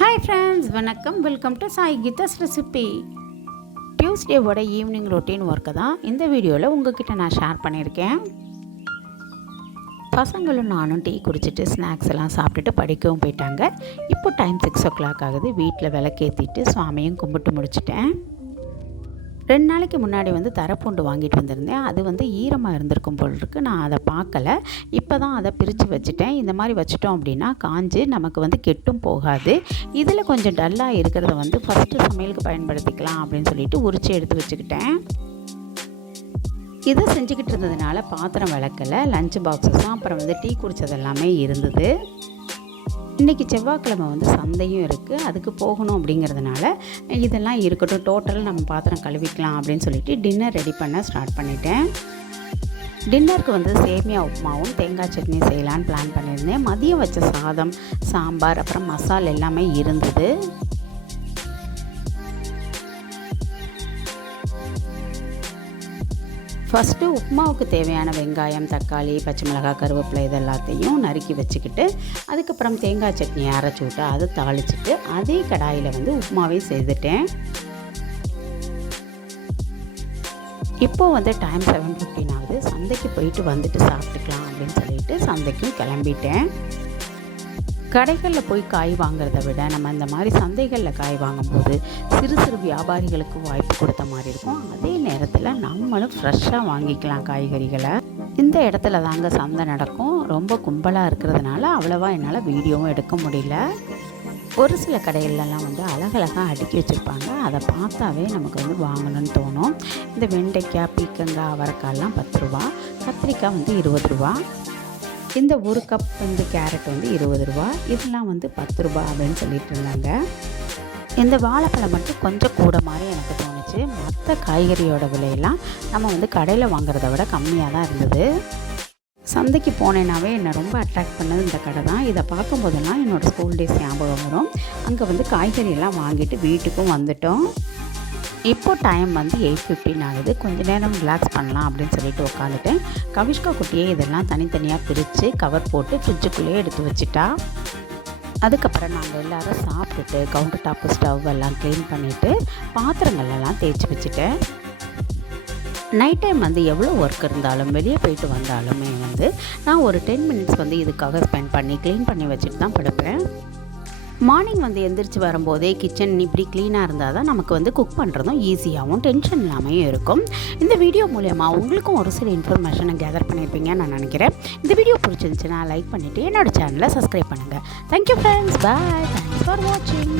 Hi friends, வணக்கம். Welcome to Sai Geetha's recipe. டியூஸ்டேவோட evening routine ஒர்க்கை தான் இந்த வீடியோவில் உங்ககிட்ட நான் ஷேர் பண்ணியிருக்கேன். பசங்களும் நானும் டீ குடிச்சிட்டு ஸ்நாக்ஸ் எல்லாம் சாப்பிட்டுட்டு படிக்கவும் போயிட்டாங்க. இப்போ டைம் 6 ஆகுது. வீட்டில் விளக்கேற்றிட்டு சுவாமியும் கும்பிட்டு முடிச்சிட்டேன். 2 நாளைக்கு முன்னாடி தரப்பூண்டு வாங்கிட்டு வந்திருந்தேன். அது ஈரமாக இருந்திருக்கும் போல் இருக்குது. நான் அதை பார்க்கல. இப்போ தான் அதை பிரித்து வச்சுட்டேன். இந்த மாதிரி வச்சுட்டோம் அப்படின்னா காஞ்சு நமக்கு கெட்டும் போகாது. இதில் கொஞ்சம் டல்லாக இருக்கிறத ஃபஸ்ட்டு சமையலுக்கு பயன்படுத்திக்கலாம் அப்படின்னு சொல்லிட்டு உரித்து எடுத்து வச்சுக்கிட்டேன். இதை செஞ்சுக்கிட்டு இருந்ததுனால பாத்திரம் விளக்கலை. லஞ்ச் பாக்ஸஸும் அப்புறம் டீ குடித்தது எல்லாமே இருந்தது. இன்றைக்கி செவ்வாய்க்கிழமை சந்தையும் இருக்குது. அதுக்கு போகணும் அப்படிங்கிறதுனால இதெல்லாம் இருக்கட்டும், டோட்டலாக நம்ம பாத்திரம் கழுவிக்கலாம் அப்படின்னு சொல்லிட்டு டின்னர் ரெடி பண்ண ஸ்டார்ட் பண்ணிட்டேன். டின்னருக்கு சேமியா உப்புமாவும் தேங்காய் சட்னி செய்யலான்னு பிளான் பண்ணியிருந்தேன். மதியம் வச்ச சாதம், சாம்பார், அப்புறம் மசால் எல்லாமே இருந்தது. ஃபஸ்ட்டு உப்புமாவுக்கு தேவையான வெங்காயம், தக்காளி, பச்சை மிளகாய், கருவேப்பிலை இது எல்லாத்தையும் நறுக்கி வச்சுக்கிட்டு அதுக்கப்புறம் தேங்காய் சட்னி அரைச்சி விட்டு அதை தாளிச்சிட்டு அதே கடாயில் உப்புமாவே செய்துட்டேன். இப்போது டைம் 7:15 ஆகுது. சந்தைக்கு போயிட்டு வந்துட்டு சாப்பிட்டுக்கலாம் அப்படின்னு சொல்லிட்டு சந்தைக்கும் கிளம்பிட்டேன். கடைகளில் போய் காய் வாங்குறத விட நம்ம இந்த மாதிரி சந்தைகளில் காய் வாங்கும்போது சிறு சிறு வியாபாரிகளுக்கு வாய்ப்பு கொடுத்த மாதிரி இருக்கும். அதே நேரத்தில் நம்மளும் ஃப்ரெஷ்ஷாக வாங்கிக்கலாம் காய்கறிகளை. இந்த இடத்துல தாங்க சந்தை நடக்கும். ரொம்ப கும்பலாக இருக்கிறதுனால அவ்வளோவா என்னால் வீடியோவும் எடுக்க முடியல. ஒரு சில கடையிலலாம் அழகழகாக அடுக்கி வச்சுருப்பாங்க. அதை பார்த்தாவே நமக்கு வாங்கணும்னு தோணும். இந்த வெண்டைக்காய், பீக்கங்காய், அவரைக்காய்லாம் 10 ரூபா, கத்திரிக்காய் 20 ரூபா, இந்த ஒரு கப் கேரட் 20 ரூபா, இதெல்லாம் 10 ரூபா அப்படின்னு சொல்லிட்டு இருந்தாங்க. இந்த வாழைப்பழம் மட்டும் கொஞ்சம் கூட மாதிரி எனக்கு தோணுச்சு. மற்ற காய்கறியோட விலையெல்லாம் நம்ம கடையில் வாங்குறத விட கம்மியாக தான் இருந்தது. சந்தைக்கு போனேன்னாவே என்னை ரொம்ப அட்ராக்ட் பண்ணது இந்த கடை தான். இதை பார்க்கும்போதெல்லாம் என்னோடய ஸ்கூல் டேஸ் ஞாபகம் வரும். அங்கே காய்கறியெல்லாம் வாங்கிட்டு வீட்டுக்கும் வந்துட்டோம். இப்போ டைம் 8:15 ஆகுது. கொஞ்சம் நேரம் ரிலாக்ஸ் பண்ணலாம் அப்படின்னு சொல்லிட்டு உட்காந்துட்டேன். கவிஷ்கா குட்டியே இதெல்லாம் தனித்தனியாக பிரித்து கவர் போட்டு ஃப்ரிட்ஜுக்குள்ளேயே எடுத்து வச்சுட்டா. அதுக்கப்புறம் நாங்கள் எல்லோரும் சாப்பிட்டுட்டு கவுண்டர் டாப்பு, ஸ்டவ் எல்லாம் க்ளீன் பண்ணிவிட்டு பாத்திரங்கள்லாம் தேய்ச்சி வச்சுட்டேன். நைட் டைம் எவ்வளோ ஒர்க் இருந்தாலும் வெளியே போயிட்டு வந்தாலுமே நான் ஒரு 10 மினிட்ஸ் இதுக்காக ஸ்பெண்ட் பண்ணி க்ளீன் பண்ணி வச்சுட்டு தான் படுப்பேன். மார்னிங் எந்திரிச்சு வரும்போதே கிச்சன் இப்படி க்ளீனாக இருந்தால் தான் நமக்கு குக் பண்ணுறதும் ஈஸியாகவும் டென்ஷன் இல்லாமையும் இருக்கும். இந்த வீடியோ மூலமா உங்களுக்கும் ஒரு சில இன்ஃபர்மேஷனை கேதர் பண்ணியிருப்பீங்கன்னு நான் நினைக்கிறேன். இந்த வீடியோ பிடிச்சிருந்துச்சுன்னா லைக் பண்ணிவிட்டு என்னோடய சேனலை சப்ஸ்கிரைப் பண்ணுங்கள். Thank you friends, bye, thanks for வாட்சிங்.